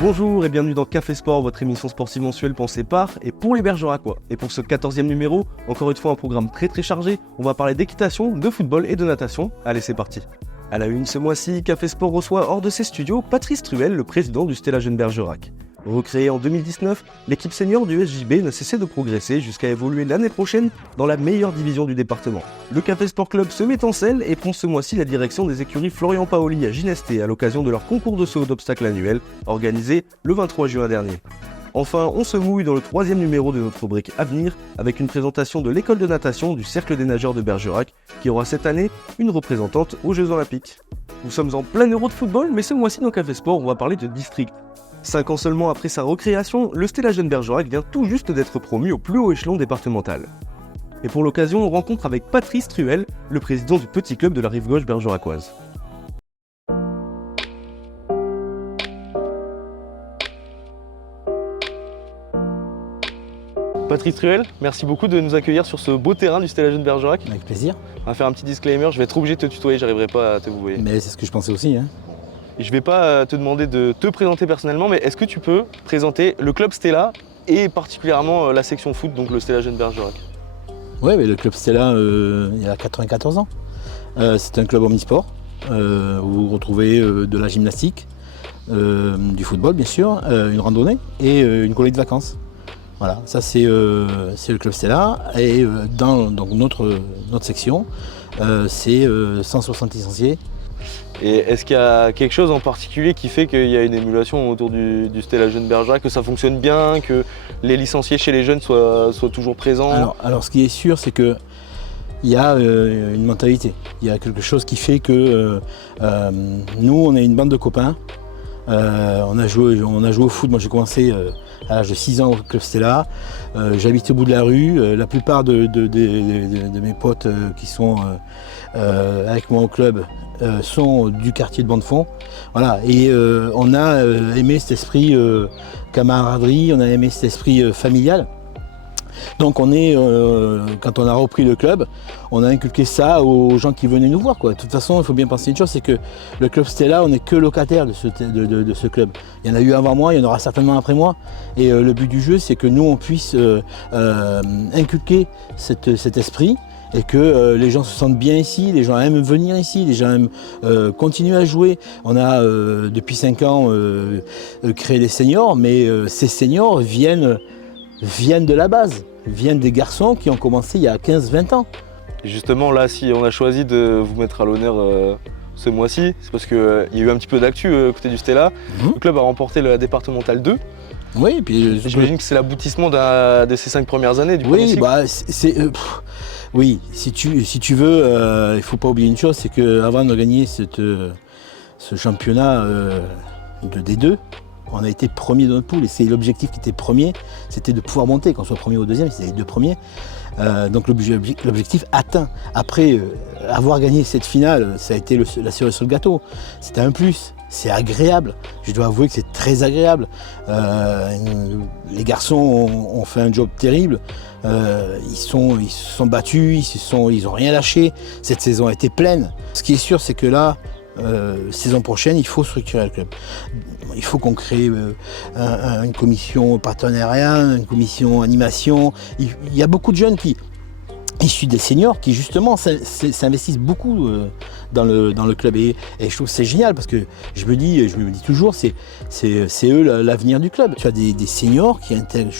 Bonjour et bienvenue dans Café Sport, votre émission sportive mensuelle pensée par et pour les Bergeracois. Et pour ce 14e numéro, encore une fois un programme très chargé, on va parler d'équitation, de football et de natation. Allez, c'est parti. À la une ce mois-ci, Café Sport reçoit hors de ses studios Patrice Truel, le président du Stella Jeune Bergerac. Recréée en 2019, l'équipe senior du SJB n'a cessé de progresser jusqu'à évoluer l'année prochaine dans la meilleure division du département. Le Café Sport Club se met en selle et prend ce mois-ci la direction des écuries Florian Paoli à Ginesté à l'occasion de leur concours de saut d'obstacles annuel, organisé le 23 juin dernier. Enfin, on se mouille dans le 3e numéro de notre rubrique Avenir avec une présentation de l'école de natation du Cercle des nageurs de Bergerac qui aura cette année une représentante aux Jeux Olympiques. Nous sommes en plein euro de football, mais ce mois-ci dans Café Sport, on va parler de district. 5 ans seulement après sa recréation, le Stella Jeune Bergerac vient tout juste d'être promu au plus haut échelon départemental. Et pour l'occasion, on rencontre avec Patrice Truel, le président du petit club de la rive gauche bergeracoise. Patrice Truel, merci beaucoup de nous accueillir sur ce beau terrain du Stella Jeune Bergerac. Avec plaisir. On va faire un petit disclaimer, je vais être obligé de te tutoyer, j'arriverai pas à te vouvoyer. Mais c'est ce que je pensais aussi. Je vais pas te demander de te présenter personnellement, mais est-ce que tu peux présenter le club Stella et particulièrement la section foot, donc le Stella Jeune Bergerac? Oui, mais le club Stella, il a 94 ans. C'est un club omnisport où vous retrouvez de la gymnastique, du football bien sûr, une randonnée et une colonie de vacances. Voilà, ça c'est le club Stella. Et dans donc, notre section, c'est 160 licenciés. Et est-ce qu'il y a quelque chose en particulier qui fait qu'il y a une émulation autour du Stella Jeune Bergerac, que ça fonctionne bien, que les licenciés chez les jeunes soient toujours présents? Alors ce qui est sûr, c'est que il y a une mentalité, il y a quelque chose qui fait que nous on est une bande de copains, on a joué au foot. Moi j'ai commencé à l'âge de 6 ans au club Stella, j'habite au bout de la rue, la plupart de mes potes qui sont avec moi au club sont du quartier de Bonnefond. Voilà, et on a aimé cet esprit camaraderie, on a aimé cet esprit familial. Donc on est, quand on a repris le club, on a inculqué ça aux gens qui venaient nous voir, quoi. De toute façon, il faut bien penser une chose, c'est que le club Stella, on n'est que locataire de ce club. Il y en a eu avant moi, il y en aura certainement après moi. Et le but du jeu, c'est que nous, on puisse inculquer cet esprit et que les gens se sentent bien ici, les gens aiment venir ici, les gens aiment continuer à jouer. On a depuis 5 ans créé des seniors, mais ces seniors viennent de la base, viennent des garçons qui ont commencé il y a 15-20 ans. Et justement là, si on a choisi de vous mettre à l'honneur ce mois-ci, c'est parce qu'il y a eu un petit peu d'actu côté du Stella. Le club a remporté la départementale 2. Oui, et puis j'imagine que c'est l'aboutissement de ces 5 premières années du premier cycle. Oui, si tu veux, il ne faut pas oublier une chose, c'est qu'avant de gagner ce championnat de D2, on a été premier de notre poule et c'est l'objectif qui était premier, c'était de pouvoir monter, qu'on soit premier ou deuxième, c'était les 2 premiers. Donc l'objectif atteint. Après avoir gagné cette finale, ça a été la cerise sur le gâteau. C'était un plus, c'est agréable. Je dois avouer que c'est très agréable. Les garçons ont fait un job terrible. Ils se sont battus, ils n'ont rien lâché. Cette saison a été pleine. Ce qui est sûr, c'est que là, saison prochaine, il faut structurer le club. Il faut qu'on crée une commission partenariat, une commission animation. Il y a beaucoup de jeunes issus des seniors qui justement s'investissent beaucoup dans le club et je trouve que c'est génial parce que je me dis toujours c'est eux l'avenir du club. Tu as des seniors qui intègrent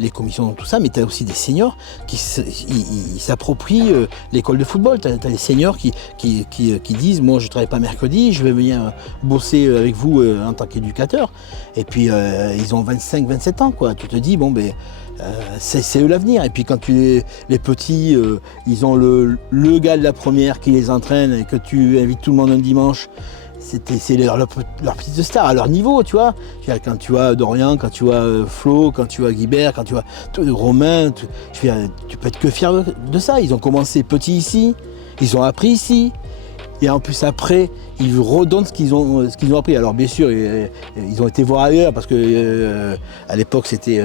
les commissions tout ça, mais tu as aussi des seniors qui s'approprient l'école de football. Tu as les seniors qui disent moi je ne travaille pas mercredi, je vais venir bosser avec vous en tant qu'éducateur et puis ils ont 25-27 ans quoi. Tu te dis bon ben c'est eux l'avenir. Et puis quand les petits, ils ont le gars de la première qui les entraîne et que tu invites tout le monde un dimanche, c'est leur petite star à leur niveau, tu vois. Quand tu vois Dorian, quand tu vois Flo, quand tu vois Guibert, quand tu vois Romain, tu peux être que fier de ça. Ils ont commencé petits ici, ils ont appris ici. Et en plus après, ils redonnent ce qu'ils ont appris. Alors bien sûr, ils ont été voir ailleurs parce que à l'époque c'était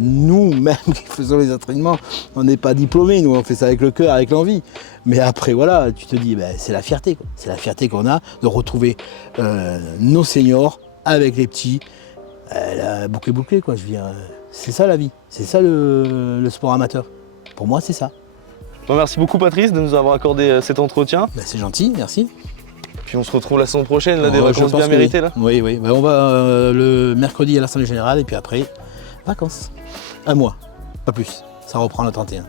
nous-mêmes qui faisions les entraînements. On n'est pas diplômés, nous on fait ça avec le cœur, avec l'envie. Mais après voilà, tu te dis, c'est la fierté, quoi. C'est la fierté qu'on a de retrouver nos seniors avec les petits, bouclé quoi. Je veux dire, c'est ça la vie, c'est ça le sport amateur. Pour moi, c'est ça. Bon, merci beaucoup Patrice de nous avoir accordé cet entretien. C'est gentil, merci. Puis on se retrouve la semaine prochaine, là, des vacances bien méritées là. Oui. On va le mercredi à l'Assemblée Générale et puis après, vacances. Un mois, pas plus. Ça reprend le 31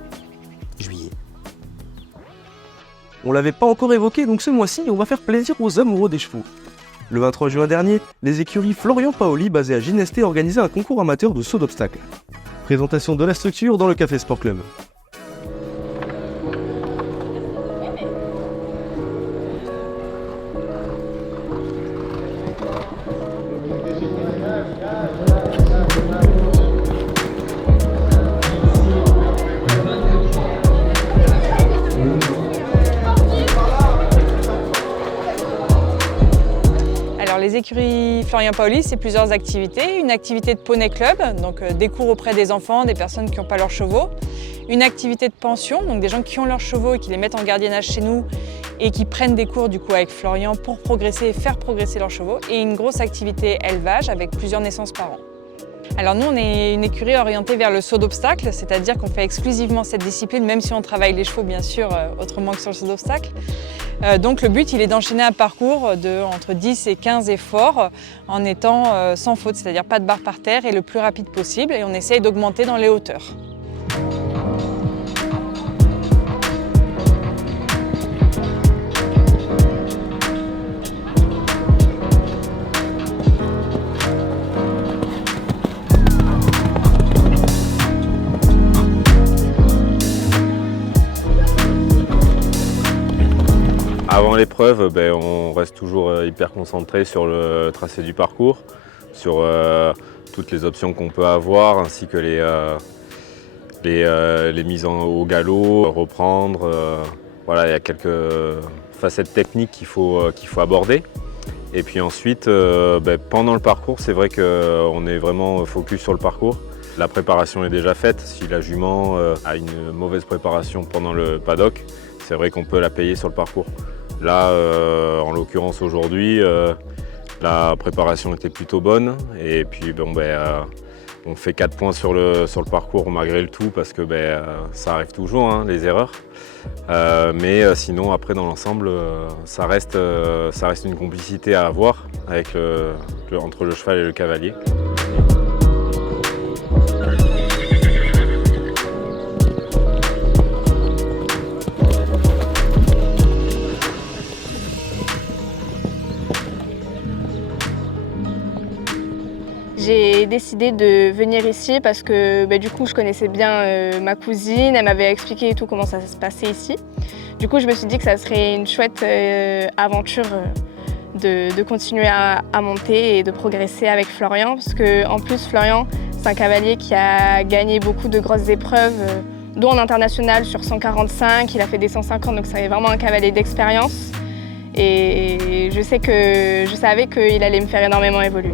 juillet. On l'avait pas encore évoqué, donc ce mois-ci, on va faire plaisir aux amoureux des chevaux. Le 23 juin dernier, les écuries Florian Paoli, basées à Ginesté, organisaient un concours amateur de saut d'obstacles. Présentation de la structure dans le Café Sport Club. Les écuries Florian Paoli, c'est plusieurs activités. Une activité de poney club, donc des cours auprès des enfants, des personnes qui n'ont pas leurs chevaux. Une activité de pension, donc des gens qui ont leurs chevaux et qui les mettent en gardiennage chez nous et qui prennent des cours du coup avec Florian pour progresser et faire progresser leurs chevaux. Et une grosse activité élevage avec plusieurs naissances par an. Alors nous, on est une écurie orientée vers le saut d'obstacles, c'est-à-dire qu'on fait exclusivement cette discipline, même si on travaille les chevaux bien sûr autrement que sur le saut d'obstacles. Donc le but, il est d'enchaîner un parcours entre 10 et 15 efforts en étant sans faute, c'est-à-dire pas de barre par terre et le plus rapide possible. Et on essaye d'augmenter dans les hauteurs. Avant l'épreuve, on reste toujours hyper concentré sur le tracé du parcours, sur toutes les options qu'on peut avoir, ainsi que les mises au galop, reprendre. Voilà, il y a quelques facettes techniques qu'il faut aborder. Et puis ensuite, pendant le parcours, c'est vrai qu'on est vraiment focus sur le parcours. La préparation est déjà faite. Si la jument a une mauvaise préparation pendant le paddock, c'est vrai qu'on peut la payer sur le parcours. Là, en l'occurrence aujourd'hui, la préparation était plutôt bonne et puis on fait 4 points sur le parcours malgré le tout parce que ça arrive toujours, hein, les erreurs. Mais sinon après dans l'ensemble, ça reste une complicité à avoir avec entre le cheval et le cavalier. J'ai décidé de venir ici parce que du coup je connaissais bien ma cousine, elle m'avait expliqué et tout comment ça se passait ici. Du coup je me suis dit que ça serait une chouette aventure de continuer à monter et de progresser avec Florian parce qu'en plus Florian c'est un cavalier qui a gagné beaucoup de grosses épreuves dont en international sur 145, il a fait des 150 donc c'est vraiment un cavalier d'expérience et je savais qu'il allait me faire énormément évoluer.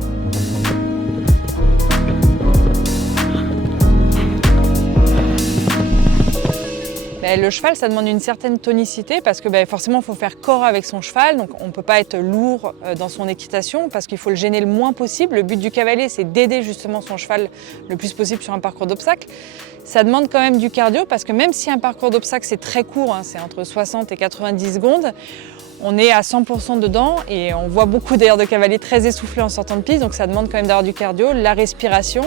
Le cheval, ça demande une certaine tonicité parce que forcément, il faut faire corps avec son cheval. Donc, on ne peut pas être lourd dans son équitation parce qu'il faut le gêner le moins possible. Le but du cavalier, c'est d'aider justement son cheval le plus possible sur un parcours d'obstacles. Ça demande quand même du cardio parce que même si un parcours d'obstacles, c'est très court, c'est entre 60 et 90 secondes, on est à 100% dedans et on voit beaucoup d'ailleurs de cavaliers très essoufflés en sortant de piste. Donc, ça demande quand même d'avoir du cardio, la respiration.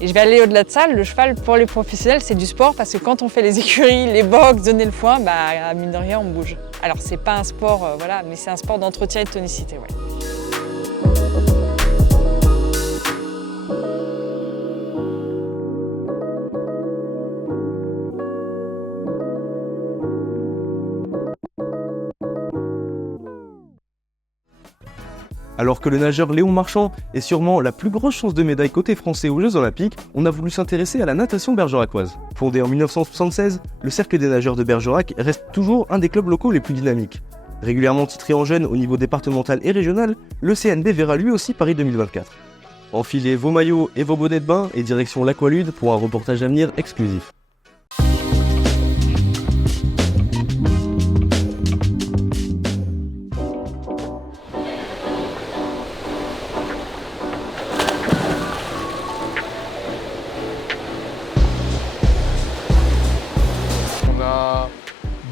Et je vais aller au-delà de ça, le cheval pour les professionnels c'est du sport parce que quand on fait les écuries, les box, donner le foin, mine de rien on bouge. Alors c'est pas un sport, mais c'est un sport d'entretien et de tonicité. Ouais. Alors que le nageur Léon Marchand est sûrement la plus grosse chance de médaille côté français aux Jeux Olympiques, on a voulu s'intéresser à la natation bergeracoise. Fondé en 1976, le Cercle des nageurs de Bergerac reste toujours un des clubs locaux les plus dynamiques. Régulièrement titré en jeunes au niveau départemental et régional, le CNB verra lui aussi Paris 2024. Enfilez vos maillots et vos bonnets de bain et direction l'Aqualude pour un reportage à venir exclusif.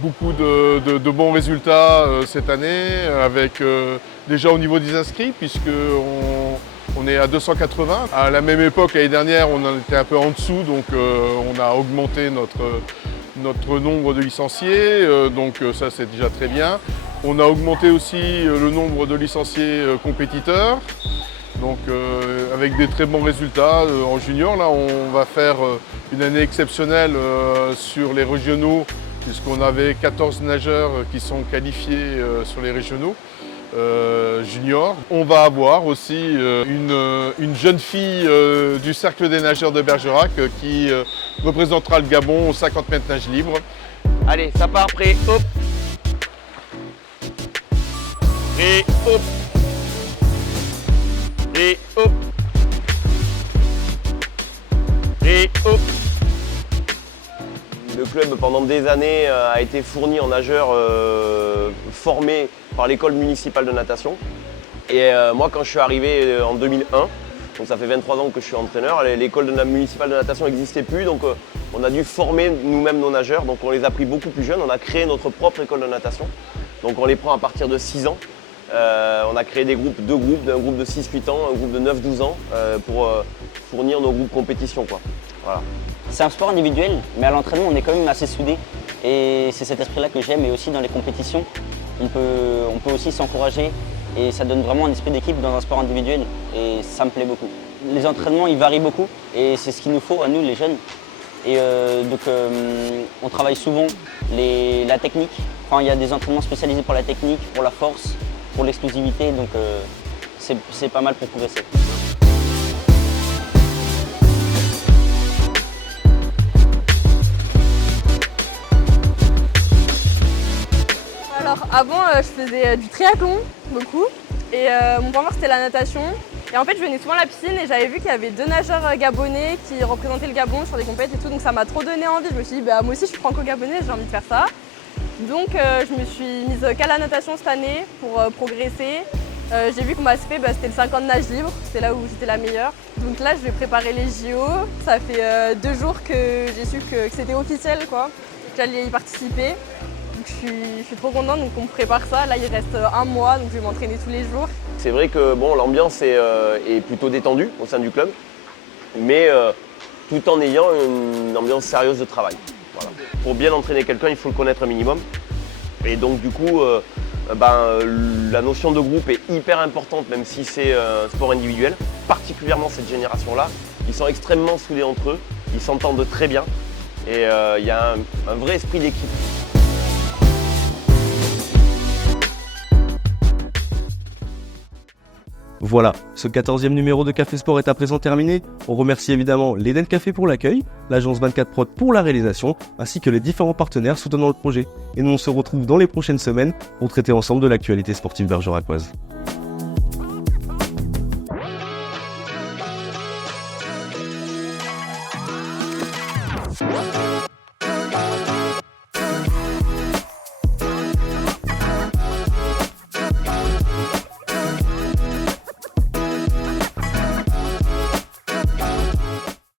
Beaucoup de bons résultats cette année, avec déjà au niveau des inscrits, puisqu'on est à 280. À la même époque, l'année dernière, on en était un peu en dessous, donc on a augmenté notre nombre de licenciés, donc ça c'est déjà très bien. On a augmenté aussi le nombre de licenciés compétiteurs, donc avec des très bons résultats en junior. Là, on va faire une année exceptionnelle sur les régionaux, puisqu'on avait 14 nageurs qui sont qualifiés sur les régionaux juniors. On va avoir aussi une jeune fille du Cercle des nageurs de Bergerac qui représentera le Gabon aux 50 mètres nage libre. Allez, ça part, prêt, hop. Et hop. Et hop. Et hop. Le club, pendant des années, a été fourni en nageurs formés par l'école municipale de natation. Et moi, quand je suis arrivé en 2001, donc ça fait 23 ans que je suis entraîneur, l'école municipale de natation n'existait plus, donc on a dû former nous-mêmes nos nageurs. Donc on les a pris beaucoup plus jeunes, on a créé notre propre école de natation. Donc on les prend à partir de 6 ans. On a créé deux groupes, un groupe de 6-8 ans, un groupe de 9-12 ans, pour fournir nos groupes compétition, quoi. Voilà. C'est un sport individuel, mais à l'entraînement, on est quand même assez soudés. Et c'est cet esprit-là que j'aime. Et aussi dans les compétitions, on peut aussi s'encourager. Et ça donne vraiment un esprit d'équipe dans un sport individuel. Et ça me plaît beaucoup. Les entraînements, ils varient beaucoup. Et c'est ce qu'il nous faut à nous, les jeunes. Et donc, on travaille souvent la technique. Enfin, il y a des entraînements spécialisés pour la technique, pour la force, pour l'explosivité. Donc, c'est pas mal pour progresser. Alors avant, je faisais du triathlon, beaucoup, et mon point fort c'était la natation. Et en fait, je venais souvent à la piscine et j'avais vu qu'il y avait 2 nageurs gabonais qui représentaient le Gabon sur des compétitions et tout, donc ça m'a trop donné envie. Je me suis dit, moi aussi je suis franco-gabonais, j'ai envie de faire ça. Donc je me suis mise qu'à la natation cette année pour progresser. J'ai vu que ma SP, c'était le 50 nage libre, c'était là où j'étais la meilleure. Donc là, je vais préparer les JO. Ça fait 2 jours que j'ai su que c'était officiel, quoi, que j'allais y participer. Donc je suis trop contente, donc on me prépare ça. Là, il reste 1 mois, donc je vais m'entraîner tous les jours. C'est vrai que l'ambiance est plutôt détendue au sein du club, mais tout en ayant une ambiance sérieuse de travail. Voilà. Pour bien entraîner quelqu'un, il faut le connaître un minimum. Et donc du coup, la notion de groupe est hyper importante, même si c'est un sport individuel. Particulièrement cette génération-là, ils sont extrêmement soudés entre eux, ils s'entendent très bien et il y a un vrai esprit d'équipe. Voilà, ce 14e numéro de Café Sport est à présent terminé. On remercie évidemment l'Eden Café pour l'accueil, l'agence 24 Prod pour la réalisation, ainsi que les différents partenaires soutenant le projet. Et nous on se retrouve dans les prochaines semaines pour traiter ensemble de l'actualité sportive bergeracoise.